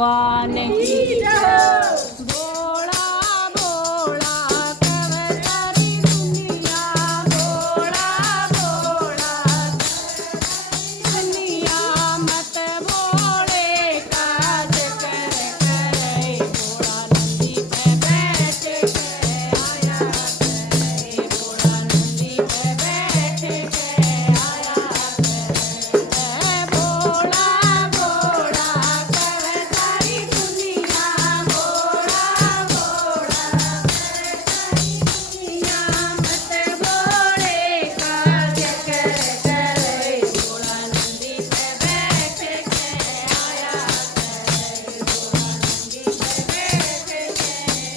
भगवान की जय। भोला भोला कवतारी दुनिया, भोला भोला दुनिया मत भोले काज कर करे। भोला नंदी पे बैठ के आया करे, भोला नंदी पे बैठ के आया करे। भोला भोला कवतारी दुनिया, भोला भोला दुनिया मत भोले काज कर करे। भोला नंदी पे बैठ के आया करे, भोला नंदी पे बैठ के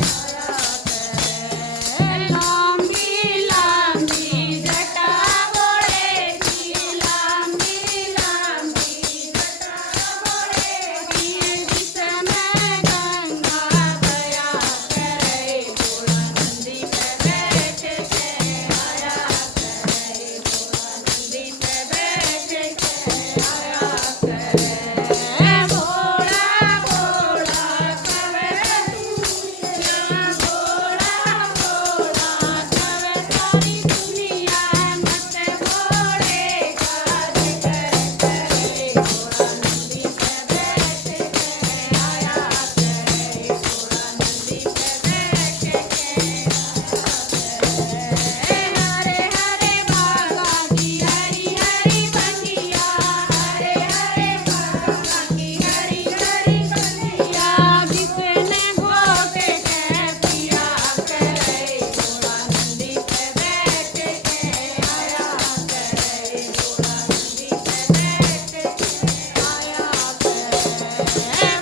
आया करे। लांबी लांबी जटा भोले की, लांबी लांबी जटा भोले की, जिसमें गंगा बया करे। भोला नंदी पे बैठ के आया करे, भोला नंदी पे बैठ के आया करे। भोला भोला कवतारी दुनिया, भोला भोला कवतारी दुनिया मत भोले काज कर करे। भोला नंदी पे बैठ के आया करे, भोला नंदी पे बैठ के हरे हरे बाबा की हरी हरी बगिया, हरे हरे बाबा की हरी हरी बगिया, जिसने घोट के पिया करे। भोला नंदी पे बैठ के आया करे, भोला नंदी पे बैठ के आया करे।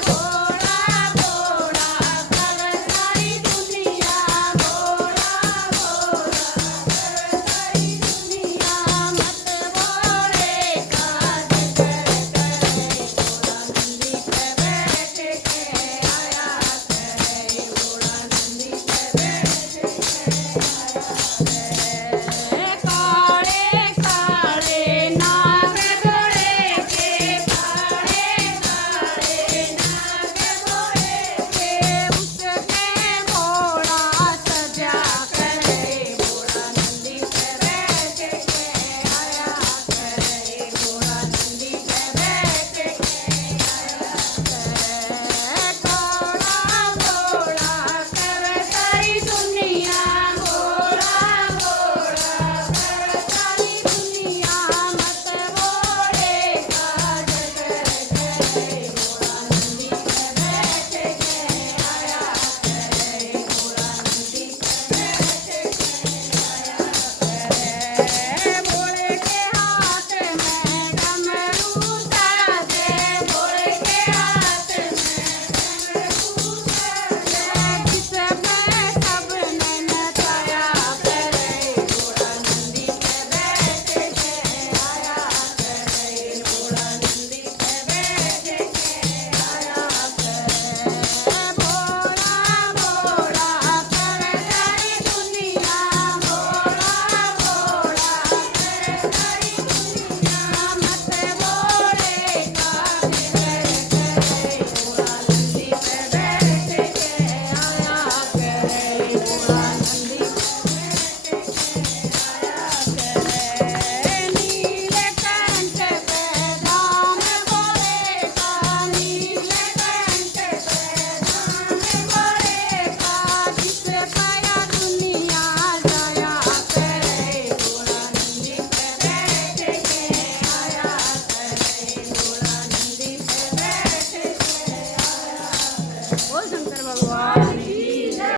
भोला भोला कवतारी दुनिया, भोला भोला कवतारी दुनिया मत भोले काज कर करे। भोला नंदी पे बैठ के आया करे, भोला नंदी पे बैठ के आया करे। काले काले नाग घोड़े के, काले काले नाग घोड़े के, उसके भोला सजा करे। भोला नंदी पे बैठ के आया करे, भोला नंदी पे बैठ के आया करे। काला भोला कवतारी दुनिया, भोला भोला कवतारी दुनिया मत भोले काज कर करे। भोला नंदी पे बैठ के आया करे, भोला नंदी पे बैठ के आया करे। भोले के हाथ में डमरू साजे, भोले के हाथ में डमरू साजे, जिसमें सबने नचाया करे। भोला नंदी पे बैठ के आया करे, भोला नंदी पे बैठ के आया करे। भोला भोला कवतारी दुनिया, भोला भोला कवतारी दुनिया मत भोले काज कर करे। भोला नंदी पे बैठ के आया करे, भोला नंदी पे बैठ के आया करे। नीलकंठ पे दाम भोले का, नीलकंठ पे दाम भोले का, जिस पे